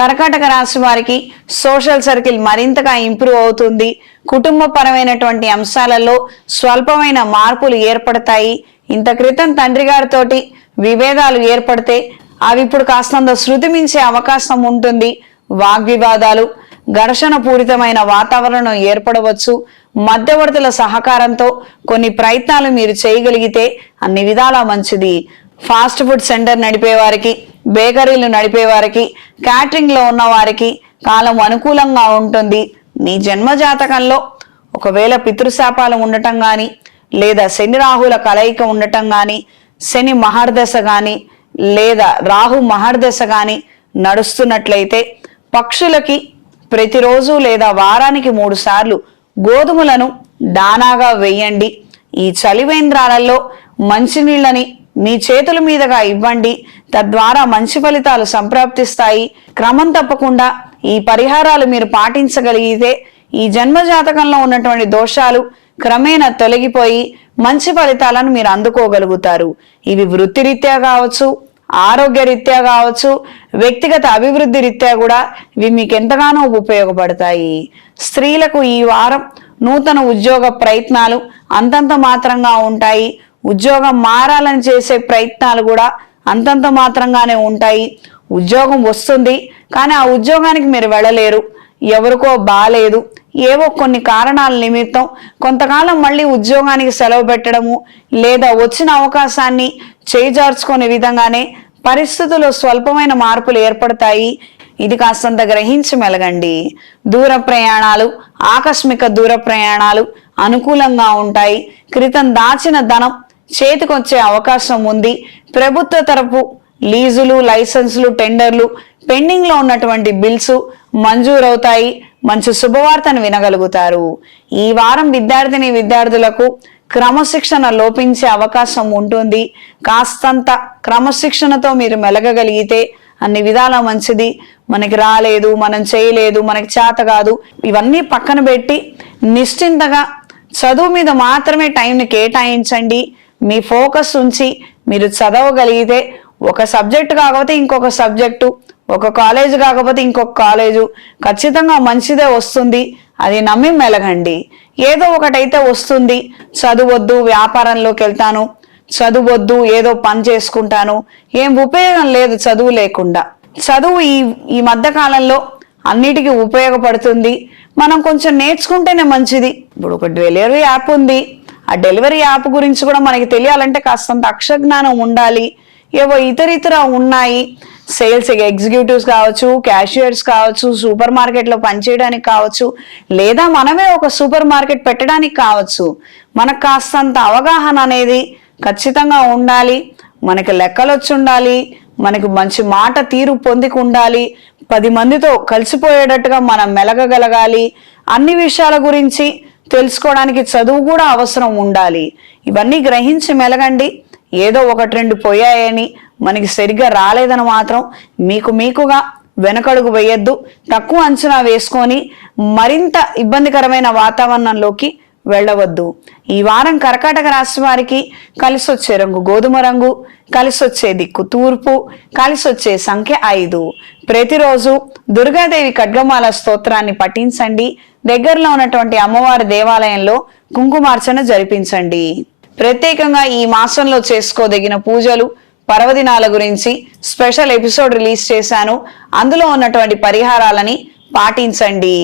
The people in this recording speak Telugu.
కర్కాటక రాశి వారికి సోషల్ సర్కిల్ మరింతగా ఇంప్రూవ్ అవుతుంది. కుటుంబపరమైనటువంటి అంశాలలో స్వల్పమైన మార్పులు ఏర్పడతాయి. ఇంత క్రితం తండ్రి గారితోటి విభేదాలు ఏర్పడితే అవి ఇప్పుడు కాస్తంత శృతి మించే అవకాశం ఉంటుంది. వాగ్వివాదాలు, ఘర్షణ పూరితమైన వాతావరణం ఏర్పడవచ్చు. మధ్యవర్తుల సహకారంతో కొన్ని ప్రయత్నాలు మీరు చేయగలిగితే అన్ని విధాలా మంచిది. ఫాస్ట్ ఫుడ్ సెంటర్ నడిపే వారికి, బేకరీలు నడిపే వారికి, క్యాటరింగ్ లో ఉన్న వారికి కాలం అనుకూలంగా ఉంటుంది. నీ జన్మ జాతకంలో ఒకవేళ పితృశాపాలు ఉండటం గాని, లేదా శని రాహుల కలయిక ఉండటం గాని, శని మహర్దశ గాని, లేదా రాహు మహర్దశ గాని నడుస్తున్నట్లయితే పక్షులకి ప్రతిరోజు లేదా వారానికి 3 సార్లు గోధుమలను దానాగా వేయండి. ఈ చలివేంద్రాలలో మంచినీళ్ళని మీ చేతుల మీదుగా ఇవ్వండి. తద్వారా మంచి ఫలితాలు సంప్రాప్తిస్తాయి. క్రమం తప్పకుండా ఈ పరిహారాలు మీరు పాటించగలిగితే ఈ జన్మ జాతకంలో ఉన్నటువంటి దోషాలు క్రమేణా తొలగిపోయి మంచి ఫలితాలను మీరు అందుకోగలుగుతారు. ఇవి వృత్తిరీత్యా కావచ్చు, ఆరోగ్య రీత్యా కావచ్చు, వ్యక్తిగత అభివృద్ధి రీత్యా కూడా ఇవి మీకు ఎంతగానో ఉపయోగపడతాయి. స్త్రీలకు ఈ వారం నూతన ఉద్యోగ ప్రయత్నాలు అంతంత మాత్రంగా ఉంటాయి. ఉద్యోగం మారాలని చేసే ప్రయత్నాలు కూడా అంతంత మాత్రంగానే ఉంటాయి. ఉద్యోగం వస్తుంది, కానీ ఆ ఉద్యోగానికి మీరు వెళ్ళలేరు. ఎవరికో బాలేదు, ఏవో కొన్ని కారణాల నిమిత్తం కొంతకాలం మళ్ళీ ఉద్యోగానికి సెలవు పెట్టడము, లేదా వచ్చిన అవకాశాన్ని చేజార్చుకునే విధంగానే పరిస్థితుల్లో స్వల్పమైన మార్పులు ఏర్పడతాయి. ఇది కాస్తంత గ్రహించి మెలగండి. దూర ప్రయాణాలు, ఆకస్మిక దూర ప్రయాణాలు అనుకూలంగా ఉంటాయి. క్రితం దాచిన ధనం చేతికొచ్చే అవకాశం ఉంది. ప్రభుత్వ తరపు లీజులు, లైసెన్సులు, టెండర్లు, పెండింగ్ లో ఉన్నటువంటి బిల్స్ మంజూరవుతాయి. మంచి శుభవార్తను వినగలుగుతారు. ఈ వారం విద్యార్థులకు క్రమశిక్షణ లోపించే అవకాశం ఉంటుంది. కాస్తంత క్రమశిక్షణతో మీరు మెలగగలిగితే అన్ని విధాల మంచిది. మనకి రాలేదు, మనం చేయలేదు, మనకి చేత కాదు, ఇవన్నీ పక్కన పెట్టి నిశ్చింతగా చదువు మీద మాత్రమే టైంని కేటాయించండి. మీ ఫోకస్ ఉంచి మీరు చదవగలిగితే ఒక సబ్జెక్టు కాకపోతే ఇంకొక సబ్జెక్టు, ఒక కాలేజ్ కాకపోతే ఇంకొక కాలేజు ఖచ్చితంగా మంచిదే వస్తుంది. అది నమ్మి మెలగండి. ఏదో ఒకటైతే వస్తుంది. చదువొద్దు, వ్యాపారంలోకి వెళ్తాను, చదువొద్దు, ఏదో పని చేసుకుంటాను, ఏం ఉపయోగం లేదు చదువు లేకుండా. చదువు ఈ మధ్య కాలంలో అన్నిటికీ ఉపయోగపడుతుంది. మనం కొంచెం నేర్చుకుంటేనే మంచిది. ఇప్పుడు ఒక డెలివరీ యాప్ ఉంది. ఆ డెలివరీ యాప్ గురించి కూడా మనకి తెలియాలంటే కాస్తంత అక్షరజ్ఞానం ఉండాలి. ఏవో ఇతర ఉన్నాయి. సేల్స్ ఎగ్జిక్యూటివ్స్ కావచ్చు, క్యాషియర్స్ కావచ్చు, సూపర్ మార్కెట్లో పనిచేయడానికి కావచ్చు, లేదా మనమే ఒక సూపర్ మార్కెట్ పెట్టడానికి కావచ్చు. మనకు కాస్తంత అవగాహన అనేది ఖచ్చితంగా ఉండాలి. మనకి లెక్కలు వచ్చి ఉండాలి. మనకి మంచి మాట తీరు పొందికి ఉండాలి. 10 మందితో కలిసిపోయేటట్టుగా మనం మెలగగలగాలి. అన్ని విషయాల గురించి తెలుసుకోవడానికి చదువు కూడా అవసరం ఉండాలి. ఇవన్నీ గ్రహించి మెలగండి. ఏదో 1-2 పోయాయని, మనకి సరిగ్గా రాలేదని మాత్రం మీకుగా వెనకడుగు వేయద్దు. తక్కువ అంచనా వేసుకొని మరింత ఇబ్బందికరమైన వాతావరణంలోకి వెళ్ళవద్దు. ఈ వారం కర్కాటక రాశి వారికి కలిసొచ్చే రంగు గోధుమ రంగు, కలిసొచ్చే దిక్కు తూర్పు, కలిసొచ్చే సంఖ్య 5. ప్రతిరోజు దుర్గాదేవి ఖడ్గమాల స్తోత్రాన్ని పఠించండి. దగ్గరలో ఉన్నటువంటి అమ్మవారి దేవాలయంలో కుంకుమార్చన జరిపించండి. ప్రత్యేకంగా ఈ మాసంలో చేసుకోదగిన పూజలు, పర్వదినాల గురించి స్పెషల్ ఎపిసోడ్ రిలీజ్ చేశాను. అందులో ఉన్నటువంటి పరిహారాలని పాటించండి.